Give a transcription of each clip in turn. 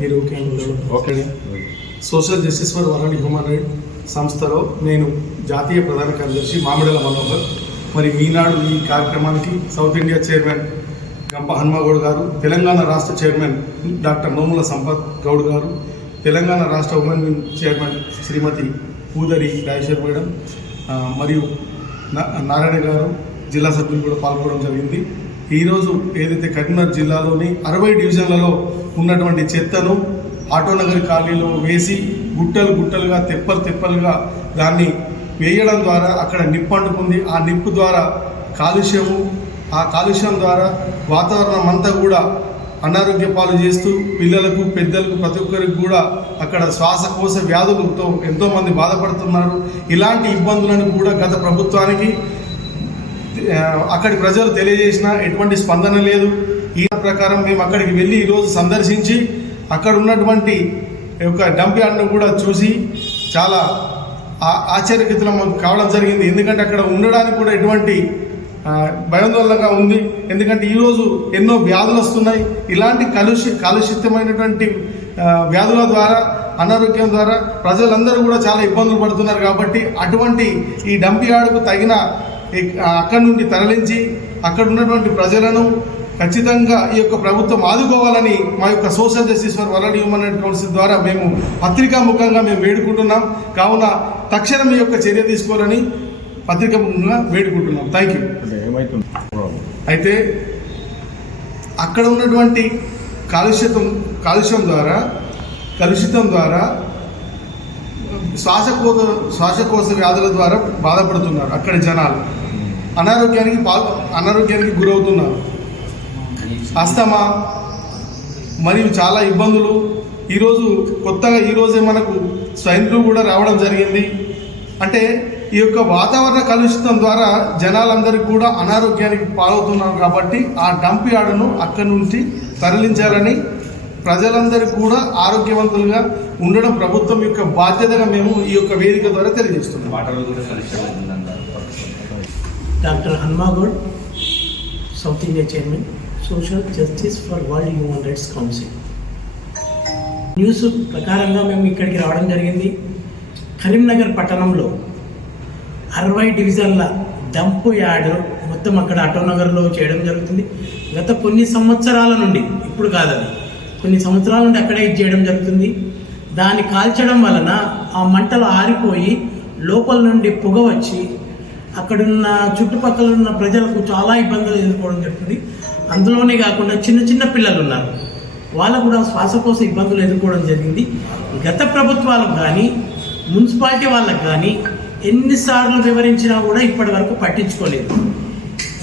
మీరు okay okay social justice for world human right సంస్థలో నేను జాతీయ ప్రధాన కార్యదర్శి మామిడల మనోహర్ మరి ఈనాడు ఈ కార్యక్రమానికి సౌత్ ఇండియా చైర్మన్ గంప హన్మగౌడ్ గారు తెలంగాణ రాష్ట్ర చైర్మన్ డాక్టర్ నోముల సంపత్ గౌడ్ గారు తెలంగాణ రాష్ట్ర women wing chairman Shrimati Pudari Rajeshwar madam మరియు నారాయణ గారు జిల్లా సభ్యులు కూడా పాల్గొనడం జరిగింది. ఈరోజు ఏదైతే కరీంనగర్ జిల్లాలోని అరవై డివిజన్లలో ఉన్నటువంటి చెత్తను ఆటోనగర్ ఖాళీలో వేసి గుట్టలు గుట్టలుగా తెప్పలు తెప్పలుగా దాన్ని వేయడం ద్వారా అక్కడ నిప్పు అంటుకుంది. ఆ నిప్పు ద్వారా కాలుష్యము ఆ కాలుష్యం ద్వారా వాతావరణం అంతా కూడా అనారోగ్య పాలు చేస్తూ పిల్లలకు పెద్దలకు ప్రతి ఒక్కరికి కూడా అక్కడ శ్వాసకోశ వ్యాధులతో ఎంతోమంది బాధపడుతున్నారు. ఇలాంటి ఇబ్బందులను కూడా గత ప్రభుత్వానికి అక్కడి ప్రజలు తెలియజేసిన ఎటువంటి స్పందన లేదు. ఈ ప్రకారం మేము అక్కడికి వెళ్ళి ఈరోజు సందర్శించి అక్కడ ఉన్నటువంటి యొక్క డంప్ యార్డ్ను కూడా చూసి చాలా ఆ- ఆశ్చర్యకితులం కావడం జరిగింది. ఎందుకంటే అక్కడ ఉండడానికి కూడా ఎటువంటి భయాందోళనగా ఉంది. ఎందుకంటే ఈరోజు ఎన్నో వ్యాధులు వస్తున్నాయి. ఇలాంటి కలుషి కలుషితమైనటువంటి వ్యాధుల ద్వారా అనారోగ్యం ద్వారా ప్రజలందరూ కూడా చాలా ఇబ్బందులు పడుతున్నారు కాబట్టి అటువంటి ఈ డంప్ యార్డుకు తగిన అక్కడి నుండి తరలించి అక్కడ ఉన్నటువంటి ప్రజలను ఖచ్చితంగా ఈ యొక్క ప్రభుత్వం ఆదుకోవాలని మా యొక్క social justice for world human right council ద్వారా మేము పత్రికా ముఖంగా మేము వేడుకుంటున్నాం. కావున తక్షణం ఈ యొక్క చర్య తీసుకోవాలని పత్రికా ముఖంగా వేడుకుంటున్నాం. థ్యాంక్ యూ అయితే అక్కడ ఉన్నటువంటి కాలుష్యతం కాలుష్యం ద్వారా కలుషితం ద్వారా శ్వాసకోశ శ్వాసకోశ వ్యాధుల ద్వారా బాధపడుతున్నారు అక్కడి జనాలు. అనారోగ్యానికి పాల్ అనారోగ్యానికి గురవుతున్నారు. అస్తమా మరియు చాలా ఇబ్బందులు. ఈరోజు కొత్తగా ఈరోజే మనకు స్వైన్ ఫ్లూ కూడా రావడం జరిగింది. అంటే ఈ యొక్క వాతావరణ కలుషితం ద్వారా జనాలందరికీ కూడా అనారోగ్యానికి పాలవుతున్నారు కాబట్టి ఆ డంప్ యార్డును అక్కడి నుంచి తరలించాలని ప్రజలందరికీ కూడా ఆరోగ్యవంతులుగా ఉండడం ప్రభుత్వం యొక్క బాధ్యతగా మేము ఈ యొక్క వేదిక ద్వారా తెలియజేస్తున్నాం. Doctor Hanmagoud south India chairman social justice for world human rights council news ప్రకారంగా మేము ఇక్కడికి రావడం జరిగింది. కరీంనగర్ పట్టణంలో అరవై డివిజన్ల డంపు యార్డ్ మొత్తం అక్కడ ఆటోనగర్లో చేయడం జరుగుతుంది. గత కొన్ని సంవత్సరాల నుండి ఇప్పుడు కాదు కొన్ని సంవత్సరాల నుండి అక్కడే ఇది చేయడం జరుగుతుంది. దాన్ని కాల్చడం వలన ఆ మంటలు ఆరిపోయి లోపల నుండి పొగ వచ్చి అక్కడున్న చుట్టుపక్కల ఉన్న ప్రజలకు చాలా ఇబ్బందులు ఎదుర్కోవడం జరుగుతుంది. అందులోనే కాకుండా చిన్న చిన్న పిల్లలు ఉన్నారు. వాళ్ళకు కూడా శ్వాసకోశ ఇబ్బందులు ఎదుర్కోవడం జరిగింది. గత ప్రభుత్వాలకు కానీ మున్సిపాలిటీ వాళ్ళకు కానీ ఎన్నిసార్లు వివరించినా కూడా ఇప్పటి వరకు పట్టించుకోలేదు.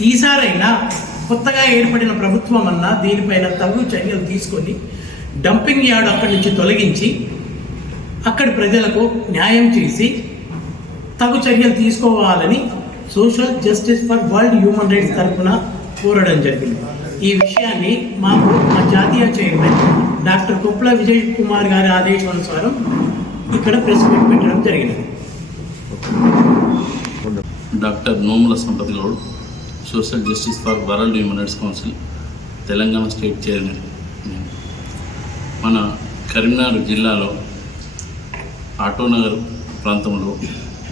ఈసారైనా కొత్తగా ఏర్పడిన ప్రభుత్వం అన్నా దీనిపైన తగు చర్యలు తీసుకొని డంపింగ్ యార్డ్ అక్కడి నుంచి తొలగించి అక్కడి ప్రజలకు న్యాయం చేసి తగు చర్యలు తీసుకోవాలని social justice for world human rights తరఫున కోరడం జరిగింది. ఈ విషయాన్ని మాకు మా జాతీయ చైర్మన్ డాక్టర్ కుప్ల విజయ్ కుమార్ గారి ఆదేశానుసారం ఇక్కడ ప్రెస్ మీట్ పెట్టడం జరిగింది. Doctor Nomula Sampath Goud social justice for world human rights council Telangana state chairman. మన కరీంనగర్ జిల్లాలో ఆటోనగర్ ప్రాంతంలో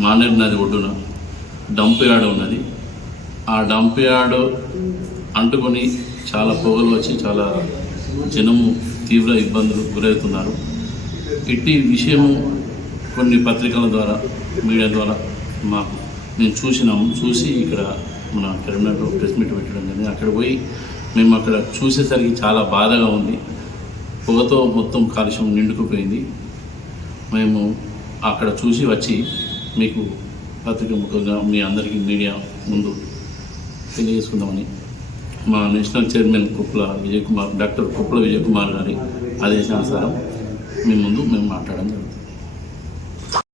మానేరు నది ఒడ్డున డంప్ యార్డ్ ఉన్నది. ఆ డంప్ యార్డ్ అంటుకొని చాలా పొగలు వచ్చి చాలా జనము తీవ్ర ఇబ్బందులు గురవుతున్నారు. ఇట్టి విషయము కొన్ని పత్రికల ద్వారా మీడియా ద్వారా మాకు మేము చూసినాము. చూసి ఇక్కడ మన కరీంనగర్లో ప్రెస్ మీట్ పెట్టడం కానీ అక్కడ పోయి మేము అక్కడ చూసేసరికి చాలా బాధగా ఉంది. పొగతో మొత్తం కాలుష్యం నిండుకుపోయింది. మేము అక్కడ చూసి వచ్చి మీకు పత్రిక ముఖంగా మీ అందరికీ మీడియా ముందు తెలియజేసుకుందామని మా నేషనల్ చైర్మన్ కుప్పల విజయ్ కుమార్ డాక్టర్ కుప్పల విజయ్ కుమార్ గారి ఆదేశానుసారం మీ ముందు మేము మాట్లాడడం జరుగుతుంది.